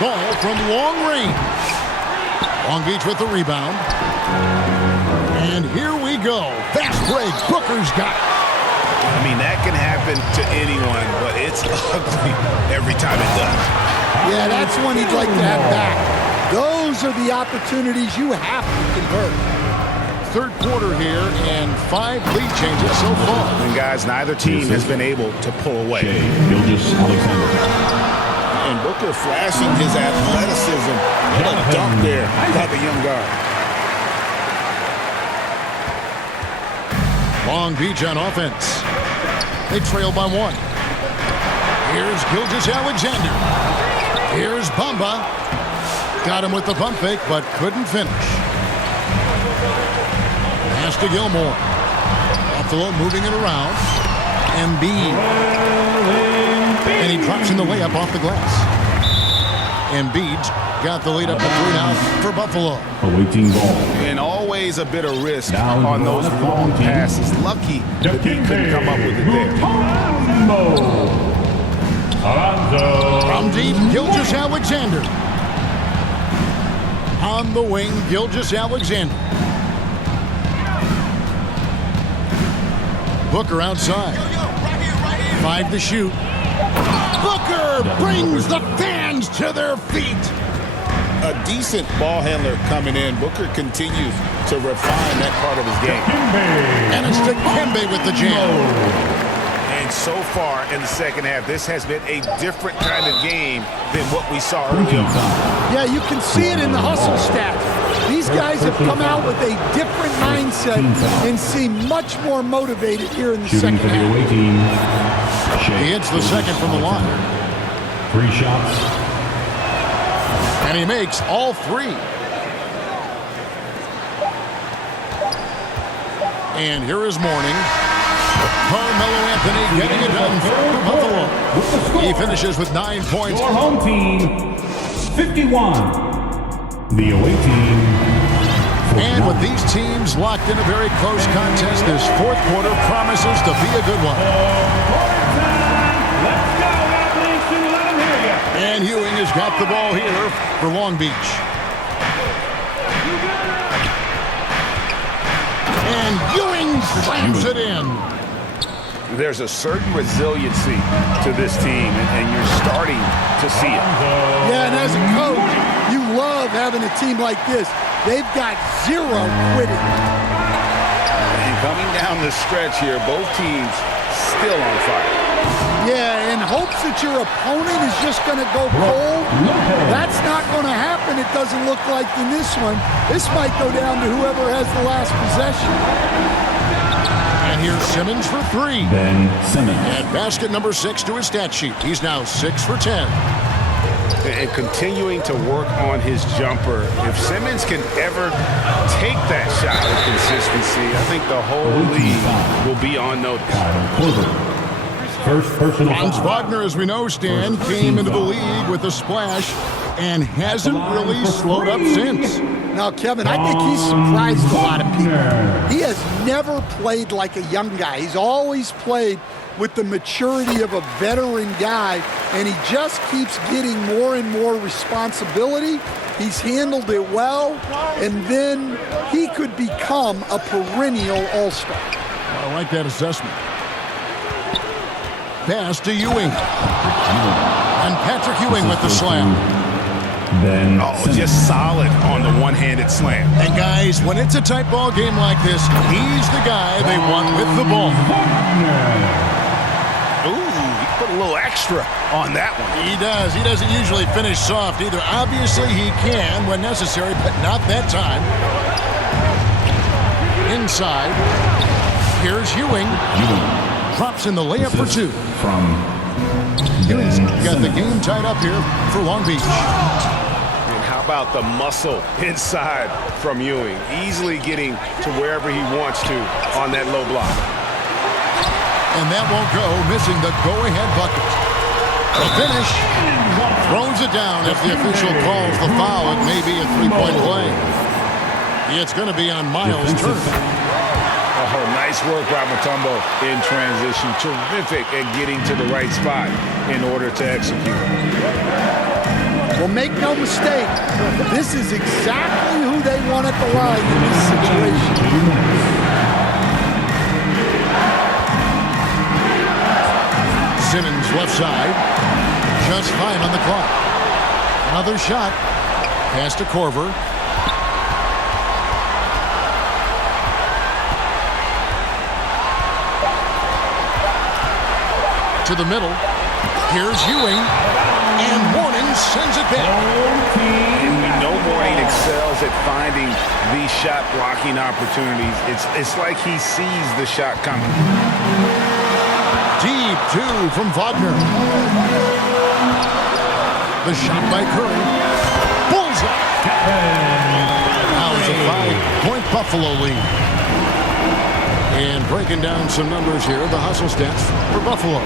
ball from long range. Long Beach with the rebound. And here we go. Fast break. Booker's got it. I mean, that can happen to anyone, but it's ugly every time it does. Yeah, that's one he'd like to have back. Those are the opportunities you have to convert. Third quarter here, and 5 lead changes so far. And guys, neither team has been able to pull away. Gilgeous-Alexander. And Booker flashing his athleticism. What a dunk there by the young guard. Long Beach on offense. They trail by 1. Here's Gilgeous-Alexander. Here's Bamba. Got him with the pump fake, but couldn't finish. Pass to Gilmore. Buffalo moving it around. Embiid. And he drops in the layup off the glass. Embiid's got the lead up to 3 now for Buffalo. Awaiting ball. And always a bit of risk Now on those long passes. Lucky that he couldn't come up with it there. From deep, Gilgeous-Alexander. On the wing, Gilgeous-Alexander. Booker outside. 5 to shoot. Booker brings the fans to their feet. A decent ball handler coming in. Booker continues to refine that part of his game. And it's Dikembe with the jam. And so far in the second half, this has been a different kind of game than what we saw early on. Yeah, you can see it in the hustle stats. These guys have come out with a different mindset and seem much more motivated here in the Shooting second for the half. away team. He hits the second from the line. 3 shots. And he makes all 3. And here is Mourning. Carmelo Anthony getting it done for Buffalo. He finishes with 9 points. Your home team, 51. The away team, 49. And with these teams locked in a very close contest, this fourth quarter promises to be a good one. Let's go, Nation. Let them hear you. And Ewing has got the ball here for Long Beach. And Ewing slams it in. There's a certain resiliency to this team, and you're starting to see it. Yeah, and as a coach, you love having a team like this. They've got 0 quitting. And coming down the stretch here, both teams still on fire. Yeah, in hopes that your opponent is just going to go cold. That's not going to happen, it doesn't look like in this one. This might go down to whoever has the last possession. And here's Simmons for 3. Ben Simmons. And basket number 6 to his stat sheet. He's now 6 for 10. And continuing to work on his jumper. If Simmons can ever take that shot with consistency, I think the whole league will be on notice. First personal Franz foul. Wagner, as we know, Stan, came into the league with a splash and hasn't really slowed up since. Now, Kevin, I think he's surprised a lot of people. He has never played like a young guy. He's always played with the maturity of a veteran guy, and he just keeps getting more and more responsibility. He's handled it well, and then he could become a perennial all-star. I like that assessment. Pass to Ewing. And Patrick Ewing with the slam. Ben Oh, Simmons. just solid on the one-handed slam. And guys, when it's a tight ball game like this, he's the guy they want with the ball. Ooh, he put a little extra on that one. He does. He doesn't usually finish soft either. Obviously, he can when necessary, but not that time. Inside. Here's Ewing. Drops in the layup for 2. From Ewing's Ben got the Simmons. game tied up here for Long Beach. And how about the muscle inside from Ewing? Easily getting to wherever he wants to on that low block. And that won't go, missing the go-ahead bucket. The finish. Throws it down if the official calls the foul. It may be a 3-point play. It's going to be on Miles' turn. Oh, nice work by Mutombo in transition. Terrific at getting to the right spot in order to execute. Well, make no mistake, this is exactly who they want at the line in this situation. 2 minutes. Simmons left side. Just fine on the clock. Another shot. Pass to Korver. To the middle. Here's Ewing. And Mourning sends it back. And we know Mourning excels at finding these shot blocking opportunities. It's like he sees the shot coming. Deep two from Wagner. The shot by Curry. Bullseye. Now it's a 5-point Buffalo lead. And breaking down some numbers here, the hustle stats for Buffalo.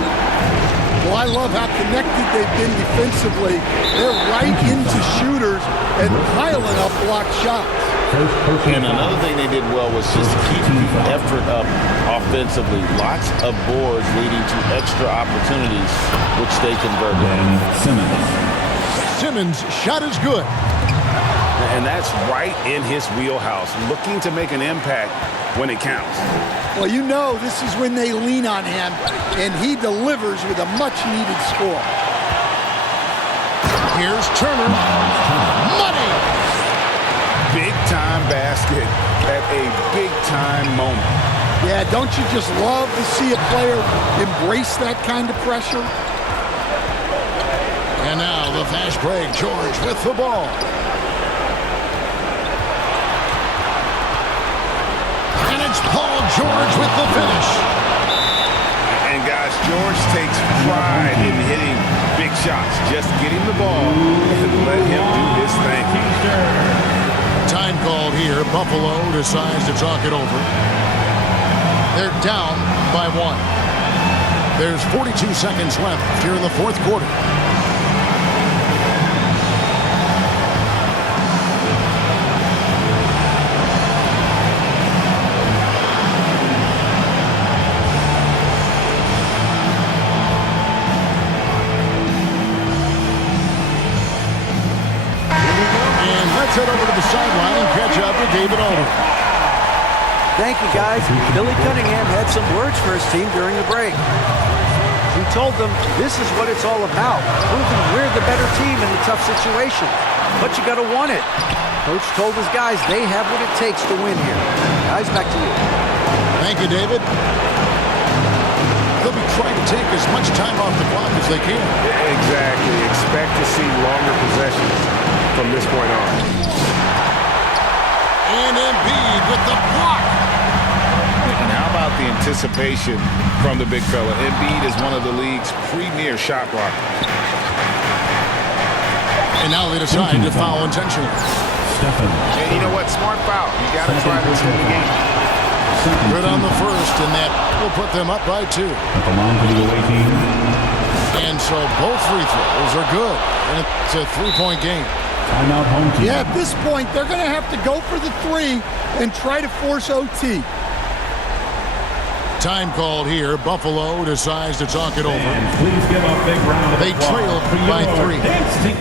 Well, I love how connected they've been defensively. They're right into shooters and piling up blocked shots. First personal And another thing they did well was just keep the effort up offensively. Lots of boards leading to extra opportunities, which they converted. Ben Simmons. Simmons' shot is good. And that's right in his wheelhouse, looking to make an impact when it counts. Well, you know this is when they lean on him, and he delivers with a much-needed score. Here's Turner. Money! Big-time basket at a big-time moment. Yeah, don't you just love to see a player embrace that kind of pressure? And now the fast break. George with the ball. And it's Paul George with the finish. And guys, George takes pride in hitting big shots. Just get him the ball and let him do his thing. Time called here. Buffalo decides to talk it over. They're down by 1. There's 42 seconds left here in the fourth quarter. Let's head over to the sideline and catch up with David Alder. Thank you, guys. Billy Cunningham had some words for his team during the break. He told them this is what it's all about, proving we're the better team in the tough situation. But you got to want it. Coach told his guys they have what it takes to win here. Guys, back to you. Thank you, David. They'll be trying to take as much time off the clock as they can. Exactly. Expect to see longer possessions from this point on. And Embiid with the block. And how about the anticipation from the big fella? Embiid is one of the league's premier shot blockers. And now they decide to foul intentionally. Stephen. And you know what? Smart foul. You got to try this in the game. Good on the first, and that will put them up by 2. At the line for the away team. And so both free throws are good. And it's a 3-point game. Timeout home team. Yeah, at this point, they're going to have to go for the 3 and try to force OT. Time called here. Buffalo decides to talk it over. And please give a big round of They applause trail for by your 3. dance team.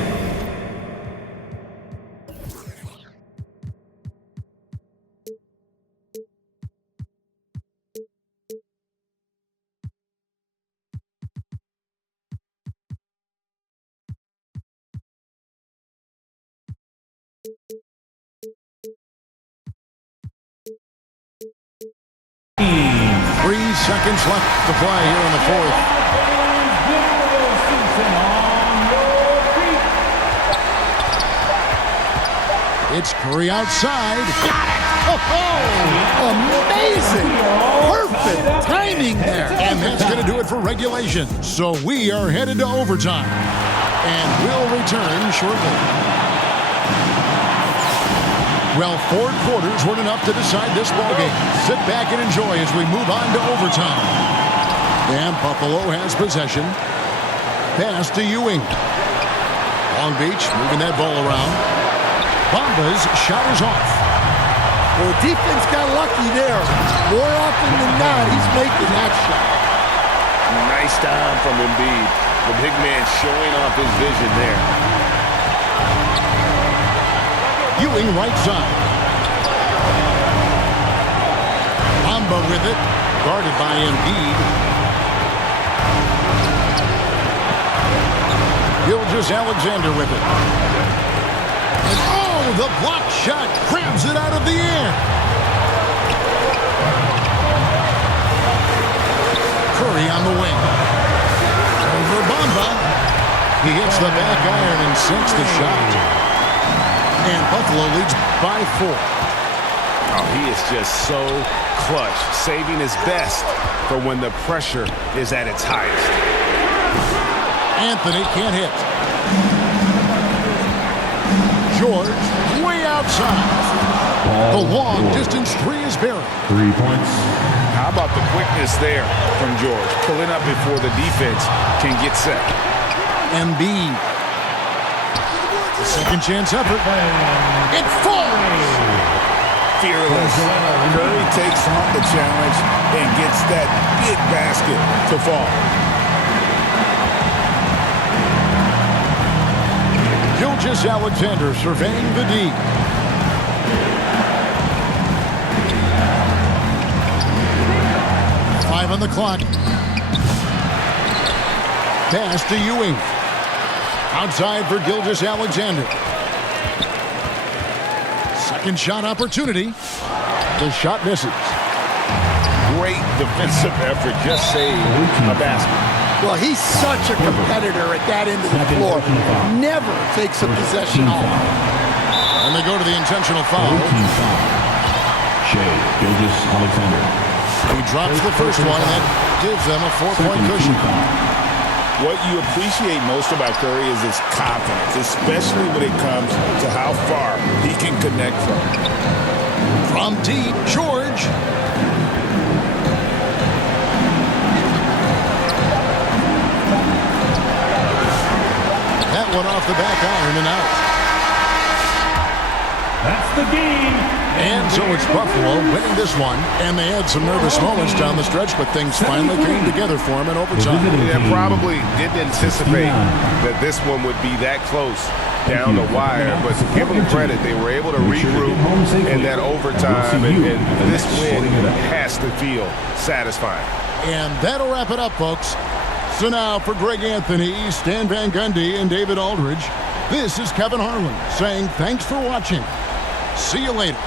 Three seconds left to play here in the fourth. It's Curry outside. Got it! Oh, amazing! Perfect timing there. And that's going to do it for regulation. So we are headed to overtime. And we'll return shortly. Well, 4 quarters weren't enough to decide this ballgame. Sit back and enjoy as we move on to overtime. And Buffalo has possession. Pass to Ewing. Long Beach moving that ball around. Bamba's shot is off. Well, the defense got lucky there. More often than not, he's making that shot. Nice time from Embiid. The big man showing off his vision there. Ewing right side. Bamba with it. Guarded by Embiid. Gilgeous-Alexander with it. And oh, the block shot grabs it out of the air. Curry on the wing. Over Bamba. He hits the back iron and sinks the shot. And Buffalo leads by 4. Oh, he is just so clutch, saving his best for when the pressure is at its highest. Anthony can't hit. George way outside. The long distance three is buried. 3 points. How about the quickness there from George, pulling up before the defense can get set. Embiid. Second chance effort. It falls. Fearless. Curry takes on the challenge and gets that big basket to fall. Gilgeous-Alexander surveying the D. Five on the clock. Pass to Ewing. Outside for Gilgeous-Alexander. Second shot opportunity. The shot misses. Great defensive effort, just saved a basket. Well, he's such a competitor at that end of the floor. Never takes a possession off. And they go to the intentional foul. Shea Gilgeous-Alexander. He drops the first one, and that gives them a 4-point cushion. What you appreciate most about Curry is his confidence, especially when it comes to how far he can connect from. From deep, George. That one off the back iron and out. That's the game. And so it's Buffalo winning this one, and they had some nervous moments down the stretch, but things finally came together for them in overtime. They probably didn't anticipate that this one would be that close down the wire, but to give them credit, they were able to regroup in that overtime, and this win has to feel satisfying. And that'll wrap it up, folks. So now for Greg Anthony, Stan Van Gundy, and David Aldridge, this is Kevin Harlan saying thanks for watching. See you later.